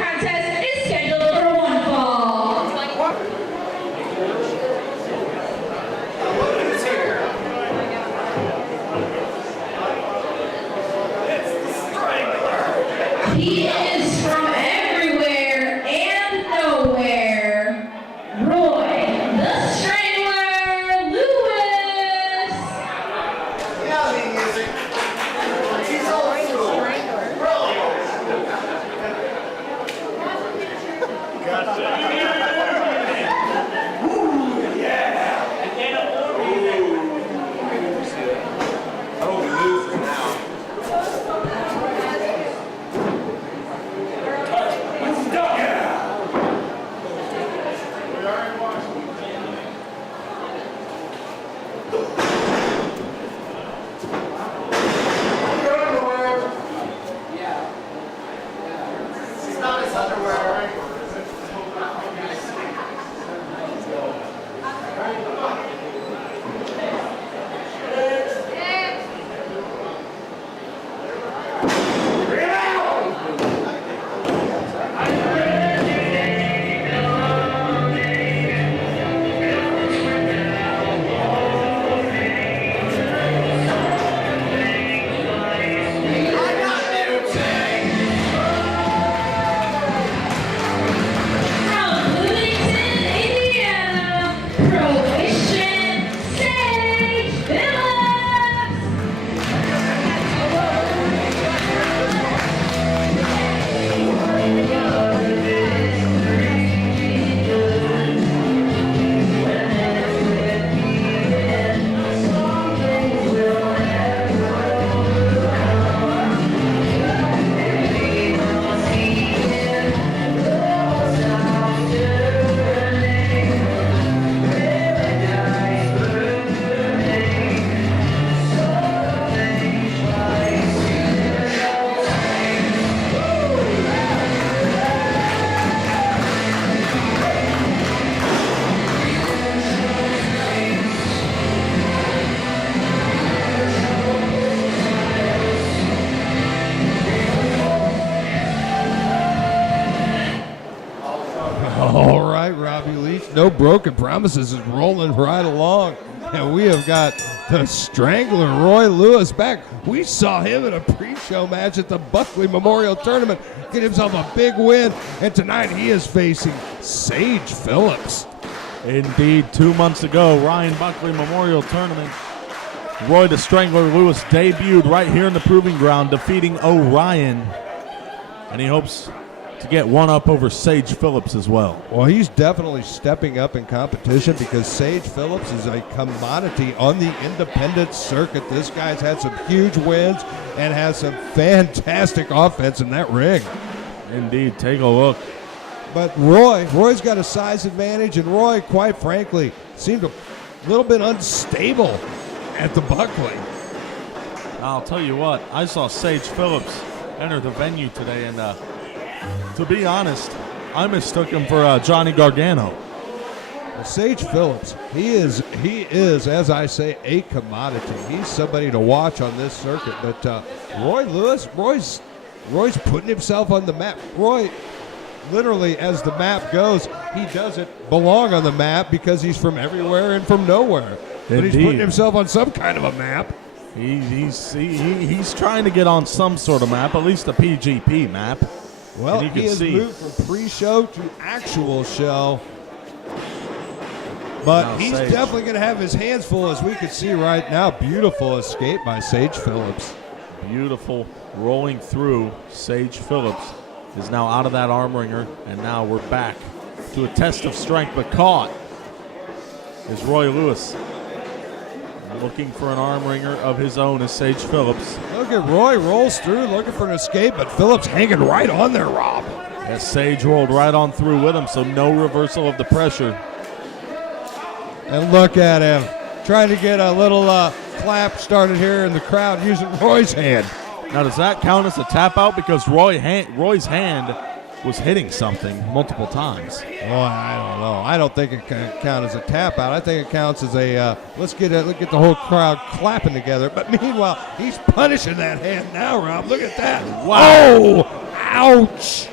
contest is scheduled for one fall. It's the Strangler. He is from everywhere and nowhere. Roy, the Strangler Lewis. Yeah, he is. He's old school. Really old. Gotcha. Ooh, yeah. I hope he loses now. Let's go. Yeah. We are in Washington. It's not his underwear. From Bloomington, Indiana, Proficient Sage Phillips. All right, Robbie Leach. No broken promises is rolling right along. And we have got the Strangler, Roy Lewis, back. We saw him in a pre-show match at the Buckley Memorial Tournament. Get himself a big win. And tonight he is facing Sage Phillips. Indeed, 2 months ago, Ryan Buckley Memorial Tournament. Roy the Strangler Lewis debuted right here in the Proving Ground, defeating Orion. And he hopes to get one up over Sage Phillips as well. Well, he's definitely stepping up in competition because Sage Phillips is a commodity on the independent circuit. This guy's had some huge wins and has some fantastic offense in that ring. Indeed, take a look. But Roy's got a size advantage, and Roy, quite frankly, seemed a little bit unstable at the Buckley. I'll tell you what, I saw Sage Phillips enter the venue today, and to be honest, I mistook him for Johnny Gargano. Well, Sage Phillips, he is, as I say, a commodity. He's somebody to watch on this circuit. But Roy Lewis, Roy's putting himself on the map. Roy, literally, as the map goes, he doesn't belong on the map because he's from everywhere and from nowhere. But he's putting himself on some kind of a map. He's trying to get on some sort of map, at least a PGP map. Well, he has moved from pre-show to actual show. But Now he's Sage. definitely going to have his hands full, as we can see right now. Beautiful escape by Sage Phillips. Beautiful rolling through. Sage Phillips is now out of that arm ringer, and now we're back to a test of strength, but caught is Roy Lewis. Looking for an arm ringer of his own is Sage Phillips. Look at Roy rolls through looking for an escape, but Phillips hanging right on there, Rob. As Sage rolled right on through with him, so no reversal of the pressure. And look at him, trying to get a little clap started here in the crowd using Roy's hand. Now, does that count as a tap out? Because Roy's hand was hitting something multiple times. Boy, I don't know. I don't think it can count as a tap out. I think it counts as a let's get the whole crowd clapping together. But meanwhile, he's punishing that hand now, Rob. Look at that. Wow. Oh, ouch.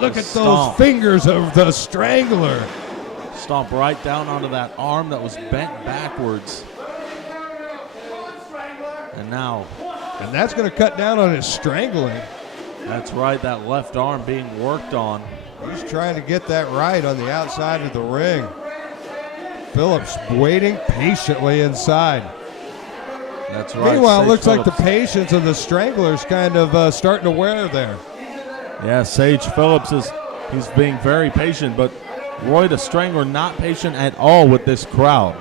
Look at Stomp. those fingers of the Strangler. Stomp right down onto that arm that was bent backwards. And now, And that's going to cut down on his strangling. that's right, that left arm being worked on. He's trying to get that right on the outside of the ring. Phillips waiting patiently inside. That's right. Meanwhile, it Sage looks like the Phillips. patience of the Strangler's kind of starting to wear there. Yeah, Sage Phillips he's being very patient, but Roy the Strangler not patient at all with this crowd.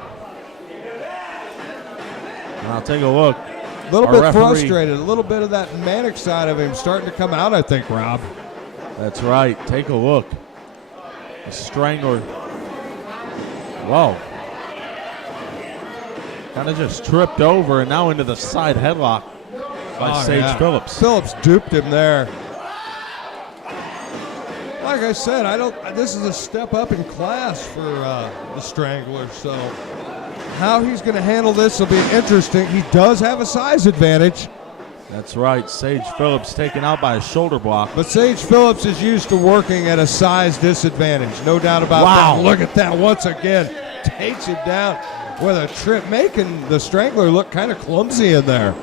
Now take a look. A little Our bit referee- frustrated. A little bit of that manic side of him starting to come out, I think, Rob. That's right. Take a look. The Strangler. Whoa. Kind of just tripped over and now into the side headlock by Sage yeah. Phillips. Phillips duped him there. Like I said, this is a step up in class for the Strangler, so how he's going to handle this will be interesting. He does have a size advantage, That's right. Sage Phillips taken out by a shoulder block. but Sage Phillips is used to working at a size disadvantage. No doubt about Wow. that. Look at that once again. Takes him down with a trip, making the Strangler look kind of clumsy in there.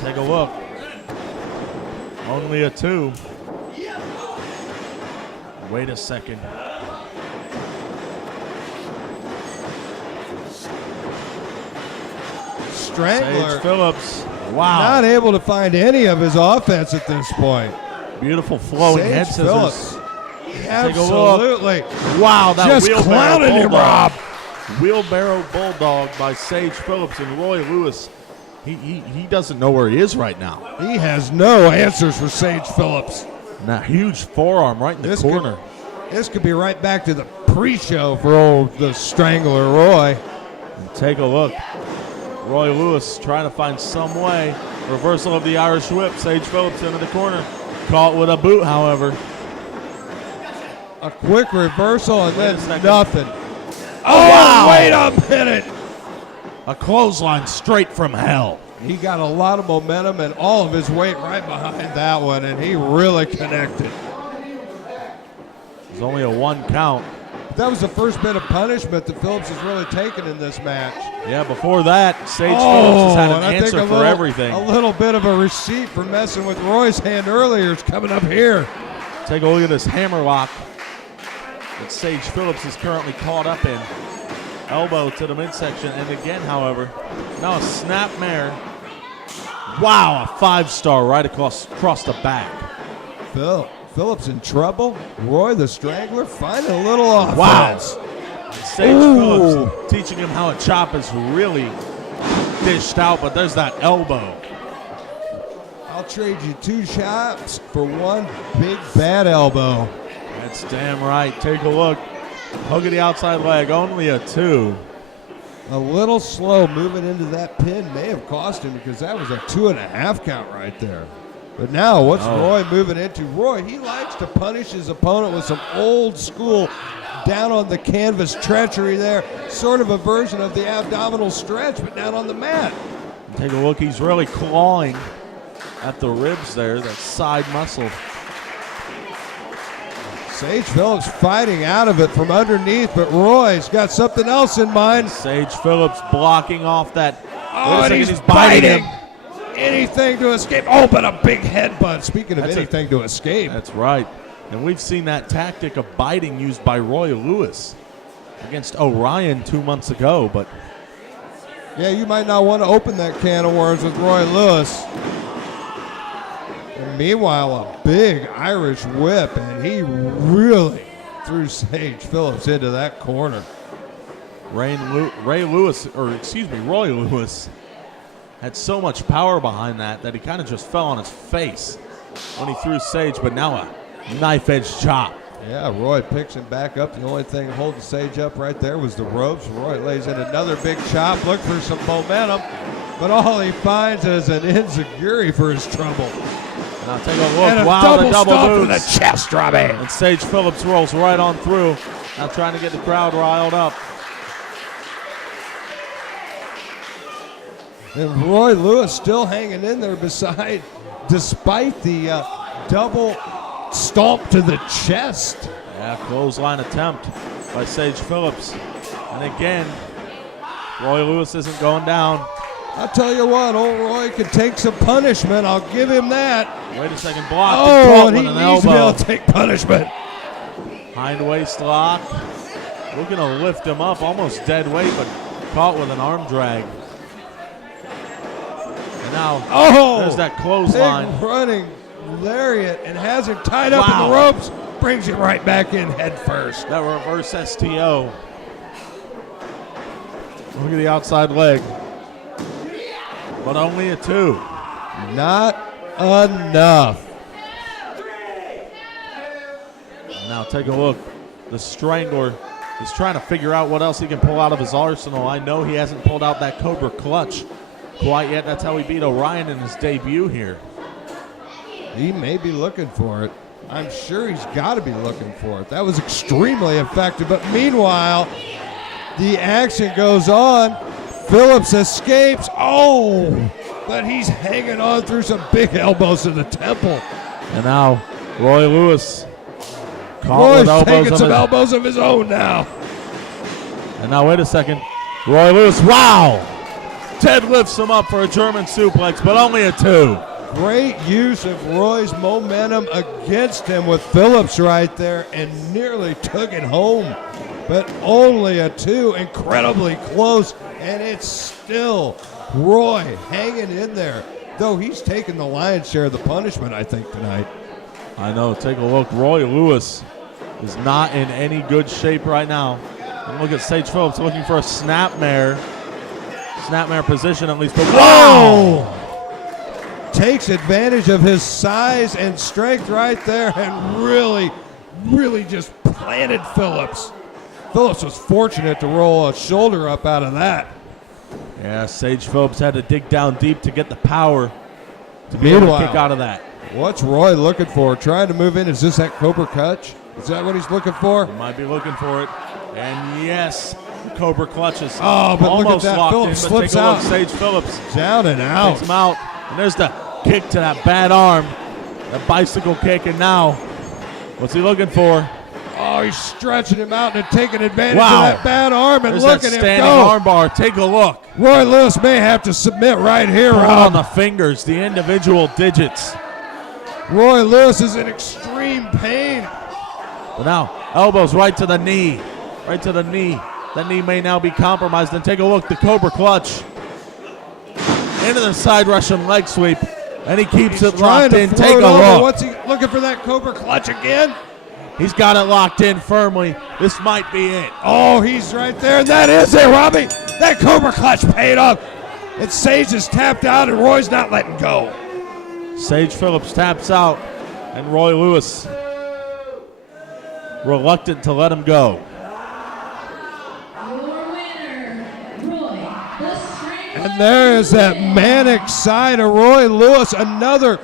Take a look. Only a 2. Wait a second. Strangler Sage Phillips. Wow. not able to find any of his offense at this point. Beautiful flowing Sage head scissors. Phillips. Take a look. Absolutely. Wow, that Just wheelbarrow clowning him, bulldog. Rob. Wheelbarrow bulldog by Sage Phillips, and Roy Lewis. He doesn't know where he is right now. He has no answers for Sage Phillips. And that huge forearm right in the corner. This could be right back to the pre-show for old the Strangler Roy. And take a look. Roy Lewis trying to find some way. Reversal of the Irish whip. Sage Phillips into the corner. Caught with a boot, however. A quick reversal and Wait a then second. nothing. Oh, wow. Wait a minute. A clothesline straight from hell. He got a lot of momentum and all of his weight right behind that one, and he really connected. There's only a 1 count. That was the first bit of punishment that Phillips has really taken in this match. Yeah, before that, Sage Phillips has had and an I think answer a for little- everything. A little bit of a receipt for messing with Roy's hand earlier is coming up here. Take a look at this hammerlock that Sage Phillips is currently caught up in. Elbow to the midsection, and again, however, now a snapmare. Wow, a 5-star right across the back. Phillips in trouble. Roy the Strangler finding a little offense. Wow. Sage Ooh. Phillips teaching him how a chop is really dished out, but there's that elbow. I'll trade you 2 chops for 1 big bad elbow. That's damn right. Take a look. Hook of the outside leg, only a 2. A little slow moving into that pin may have cost him because that was a 2.5 count right there. But now, what's Roy moving into? Roy, he likes to punish his opponent with some old school down on the canvas treachery there. Sort of a version of the abdominal stretch, but down on the mat. Take a look. He's really clawing at the ribs there, that side muscle. Sage Phillips fighting out of it from underneath, but Roy's got something else in mind. Sage Phillips blocking off that. Oh, Wait a and second, he's biting. him. Anything to escape. Oh, but a big headbutt. Speaking of That's anything to escape. That's right. And we've seen that tactic of biting used by Roy Lewis against Orion 2 months ago, but Yeah, you might not want to open that can of worms with Roy Lewis. And meanwhile, a big Irish whip, and he really threw Sage Phillips into that corner. Roy Lewis had so much power behind that he kind of just fell on his face when he threw Sage, but now a knife-edge chop. Yeah, Roy picks him back up. The only thing holding Sage up right there was the ropes. Roy lays in another big chop, look for some momentum, but all he finds is an enziguri for his trouble. Now take a look. And a Wow, the double stomp to boots. the chest, Robbie. And Sage Phillips rolls right on through. Now trying to get the crowd riled up. And Roy Lewis still hanging in there despite the double stomp to the chest. Yeah, clothesline attempt by Sage Phillips. And again, Roy Lewis isn't going down. I'll tell you what, old Roy can take some punishment. I'll give him that. Wait a second, blocked and Oh, caught and he with an needs to be elbow. able to take punishment. Hind waist lock. Looking to lift him up, almost dead weight, but caught with an arm drag. And now, there's that clothesline. Big running lariat and has him tied up in Wow. the ropes. Brings it right back in head first. That reverse STO. Look at the outside leg. But only a 2. Not enough. Now take a look. The Strangler is trying to figure out what else he can pull out of his arsenal. I know he hasn't pulled out that Cobra Clutch quite yet. That's how he beat Orion in his debut here. He may be looking for it. I'm sure he's got to be looking for it. That was extremely effective. But meanwhile, the action goes on. Phillips escapes. Oh, but he's hanging on through some big elbows to the temple. And now Roy Lewis caught Roy's with elbows taking on some his- elbows of his own now. And now wait a second. Roy Lewis, wow! Ted lifts him up for a German suplex, but only a 2. Great use of Roy's momentum against him with Phillips right there and nearly took it home. But only a 2, incredibly close, and it's still Roy hanging in there, though he's taken the lion's share of the punishment, I think, tonight. I know, take a look. Roy Lewis is not in any good shape right now. And look at Sage Phillips looking for a snapmare. Snapmare position at least, but wow! Takes advantage of his size and strength right there and really just planted Phillips. Phillips was fortunate to roll a shoulder up out of that. Yeah, Sage Phillips had to dig down deep to get the power to be able to Meanwhile, kick out of that. What's Roy looking for? Trying to move in? Is this that Cobra Clutch? Is that what he's looking for? Might be looking for it. And yes, the Cobra clutches. Oh, but look at almost that. locked Phillips in, but slips take a look. out. Sage Phillips Down and out. takes him out. And there's the kick to that bad arm. The bicycle kick. And now, what's he looking for? Oh, he's stretching him out and taking advantage Wow. of that bad arm, and There's look that at him standing go. armbar. Take a look. Roy Lewis may have to submit right here, Pull on Rob. the fingers, the individual digits. Roy Lewis is in extreme pain. But now, elbows right to the knee. Right to the knee. That knee may now be compromised. And take a look, the Cobra clutch. Into the side Russian leg sweep. And he keeps it Trying locked to in. throw Take it a over. look. What's he looking for, that Cobra Clutch again? He's got it locked in firmly. This might be it. Oh, he's right there. That is it, Robbie. That Cobra Clutch paid off. And Sage is tapped out, and Roy's not letting go. Sage Phillips taps out. And Roy Lewis reluctant to let him go. Your winner, Roy, the Strangler. And there is that manic side of Roy Lewis. Another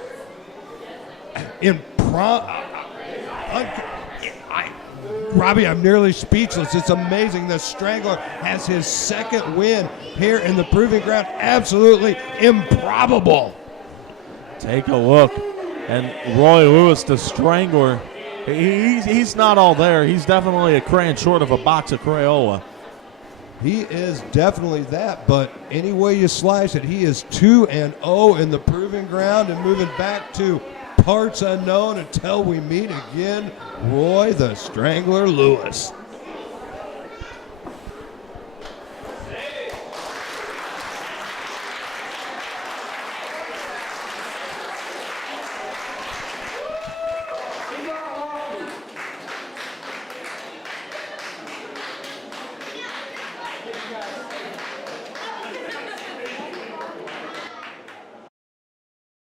Robbie, I'm nearly speechless. It's amazing. The Strangler has his second win here in the Proving Ground. Absolutely improbable. Take a look. And Roy Lewis, the Strangler, he's not all there. He's definitely a crayon short of a box of Crayola. He is definitely that, but any way you slice it, he is 2-0 in the Proving Ground and moving back to parts unknown until we meet again. Roy the Strangler Lewis.